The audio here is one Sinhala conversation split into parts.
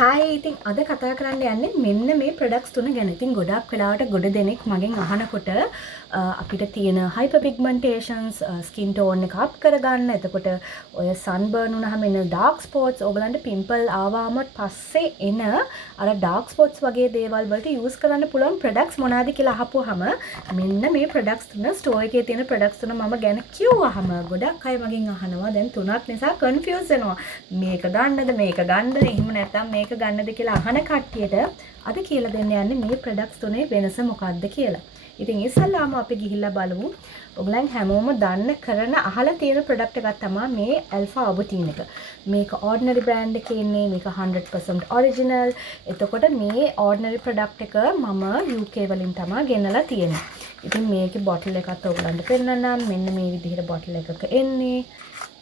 හායි ඉතින් අද කතා කරන්න යන්නේ මෙන්න මේ ප්‍රොඩක්ට්ස් තුන ගැන. ඉතින් ගොඩක් වෙලාවට ගොඩ දෙනෙක් මගෙන් අහනකොට අපිට තියෙන hyper pigmentations skin tone එක up කරගන්න. එතකොට ඔය sunburn වුණාම එන dark spots, ඕගලන්ට pimple ආවම පස්සේ එන අර dark spots වගේ දේවල් වලට use කරන්න පුළුවන් products මොනවාද කියලා අහපුවාම මෙන්න මේ products තුන store එකේ තියෙන products තුන මම ගැන කිව්වහම ගොඩක් අය මගෙන් අහනවා. දැන් තුනක් නිසා confuse වෙනවා. මේක ගන්නද මේක ගන්නද එහෙම නැත්නම් මේක ගන්නද කියලා අහන කට්ටියට අද කියලා දෙන්න යන්නේ මේ ප්‍රොඩක්ට්ස් තුනේ වෙනස මොකක්ද කියලා. ඉතින් ඉස්සල්ලාම අපි ගිහිල්ලා බලමු. ඔයගලන් හැමෝම දන්න කරන අහලා තියෙන ප්‍රොඩක්ට් එකක් තමයි මේ Alpha Arbutin එක. මේක ordinary brand එකේ ඉන්නේ. මේක 100% original. එතකොට මේ ordinary product එක මම UK වලින් තමයි ගෙනලා තියෙන්නේ. ඉතින් මේකේ bottle එකත් ඔයගලන්ට පෙන්නන්නම්. මෙන්න මේ විදිහට bottle එකක එන්නේ.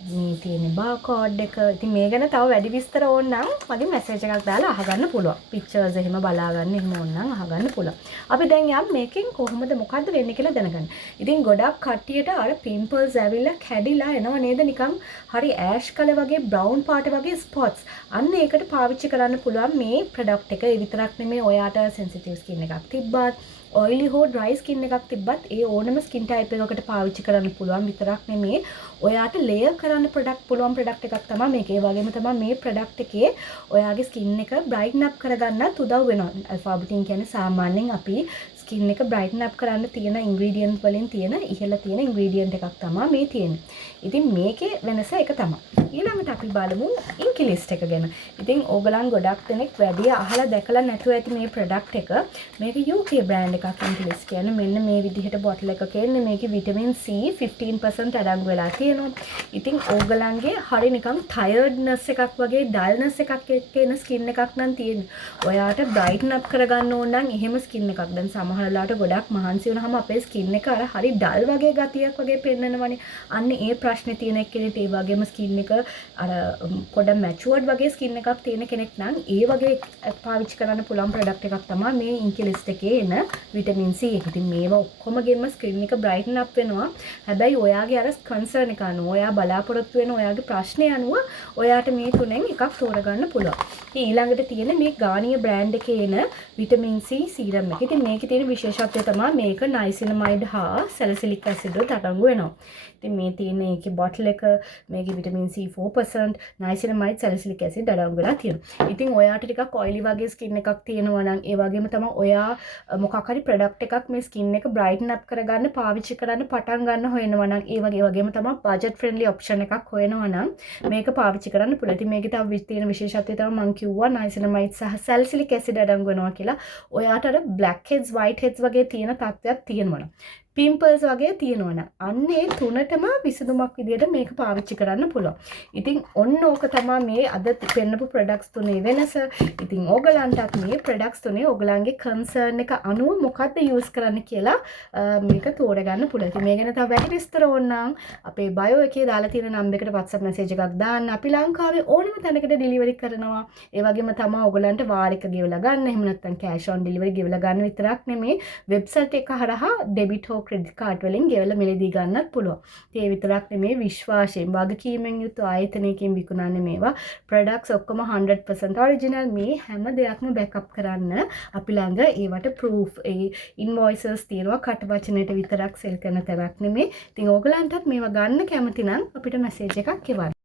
මේ තියෙන barcode එක. ඉතින් මේ ගැන තව වැඩි විස්තර ඕන නම් මගේ මැසේජ් එකක් දාලා අහගන්න පුළුවන්. pictures එහෙම බලා ගන්න එහෙම ඕන නම් අහගන්න පුළුවන්. අපි දැන් යම් මේකෙන් කොහොමද මොකද්ද වෙන්නේ කියලා දැනගන්න. ඉතින් ගොඩක් කට්ටියට අර pimples ඇවිල්ලා කැඩිලා එනවා නේද නිකන් හරි ඇෂ් කලර් වගේ brown පාට වගේ spots. අන්න ඒකට පාවිච්චි කරන්න පුළුවන් මේ product එක. ඒ විතරක් නෙමෙයි ඔයාට sensitive skin එකක් තිබ්බත් oily හෝ dry skin එකක් තිබ්බත් ඒ ඕනම skin type එකකට පාවිච්චි කරන්න පුළුවන්. විතරක් නෙමෙයි ඔයාට layer කරන්න පුළුවන් product එකක් තමයි මේක. ඒ වගේම තමයි මේ product එකේ ඔයාගේ skin එක brighten up කරගන්නත් උදව් වෙනවා. Alpha Arbutin කියන්නේ සාමාන්‍යයෙන් අපි skin එක brighten up කරන්න තියෙන ingredient වලින් තියෙන ඉහළ තියෙන ingredient එකක් තමයි මේ තියෙන්නේ. ඉතින් මේකේ වෙනස එක තමයි. ඊළඟට අපි බලමු ඉන්කි ලිස්ට් එක ගැන. ඉතින් ඕගලන් ගොඩක් දෙනෙක් වැඩි අහලා දැකලා නැතුව ඇති මේ product එක. මේක UK brand එකක් ඉන්කි ලිස්ට් කියන්නේ. මෙන්න මේ විදිහට bottle එකක එන්නේ. මේකේ vitamin C 15% අඩංගු වෙලා තියෙනවා. ඉතින් ඕගලන්ගේ හරි නිකන් tiredness එකක් වගේ dullness එකක් එක්ක එන skin එකක් නම් තියෙන්නේ. ඔයාට brighten up කරගන්න ඕන නම් එහෙම skin එකක්. දැන් සමහරලාට ගොඩක් මහන්සි වුණාම අපේ skin එක අර හරි dull වගේ ගතියක් වගේ පෙන්නනවනේ. අන්න ඒ ප්‍රශ්නේ තියෙන එක්කෙනෙක් ඒ වගේම skin එක අර පොඩ matured වගේ skin එකක් තියෙන කෙනෙක් නම් ඒ වගේ පාවිච්චි කරන්න පුළුවන් product එකක් තමයි මේ ඉන්කි ලිස්ට් එකේ එන vitamin C එක. ඉතින් මේවා ඔක්කොමගෙම skin එක brighten up වෙනවා. හැබැයි ඔයාගේ අර concern එක අනුව ඔයා බලාපොරොත්තු වෙන ඔයාගේ ප්‍රශ්නේ අනුව ඔයාට මේ තුනෙන් එකක් තෝරගන්න පුළුවන්. ඉතින් ඊළඟට තියෙන මේ Garnier brand එකේ එන vitamin C serum එක. ඉතින් මේකේ තියෙන විශේෂත්වය තමයි මේක niacinamide හා salicylic acid වලට අඩංගු වෙනවා. ඉතින් මේ තියෙන එකේ bottle එක මේකේ vitamin C 4% niacinamide salicylic acid අඩංගු වෙලා තියෙනවා. ඉතින් ඔයාට ටිකක් oily වගේ skin එකක් තියෙනවා නම් ඒ වගේම තමයි ඔයා මොකක් හරි product එකක් මේ skin එක brighten up කරගන්න පාවිච්චි කරන්න පටන් ගන්න හොයනවා නම් ඒ වගේම තමයි budget friendly option එකක් හොයනවා නම් මේක පාවිච්චි කරන්න පුළුවන්. ඉතින් මේකේ තව තියෙන විශේෂත්වය තමයි මම කිව්වා niacinamide සහ salicylic acid අඩංගු වෙනවා කියලා. ඔයාට අර black heads white heads වගේ තියෙන තත්ත්වයක් තියෙනවා. pimples වගේ තියෙනවනේ. අන්න ඒ තුනටම විසඳුමක් විදියට මේක පාවිච්චි කරන්න පුළුවන්. ඉතින් ඔන්න ඕක තමයි මේ අද පෙන්නපු products තුනේ වෙනස. ඉතින් ඕගලන්ටත් මේ products තුනේ ඕගලන්ගේ concern එක අනුව මොකද්ද use කරන්න කියලා මේක තෝරගන්න පුළුවන්. ඉතින් මේ ගැන තව වැඩි විස්තර ඕන නම් අපේ bio එකේ දාලා තියෙන number එකට WhatsApp message එකක් දාන්න. අපි ලංකාවේ ඕනම තැනකට delivery කරනවා. ඒ වගේම තමයි ඕගලන්ට වාරික ගෙවලා ගන්න. එහෙම නැත්නම් cash on delivery ගෙවලා ගන්න විතරක් නෙමෙයි website එක හරහා debit හෝ ක්‍රෙඩිට් කාඩ් වලින් ගෙවලා මිලදී ගන්නත් පුළුවන්. ඒ විතරක් නෙමෙයි විශ්වාසයෙන් වගකීමෙන් යුතු ආයතනයකින් විකුණන්නේ මේවා. products ඔක්කොම 100% original. මේ හැම දෙයක්ම backup කරන්න අපි ළඟ ඒවට proof ඒ invoices තියෙනවා. කට වචනෙට විතරක් sell කරන තරක් නෙමෙයි. ඉතින් ඕගලන්ටත් මේවා ගන්න කැමති නම් අපිට message එකක් එවන්න.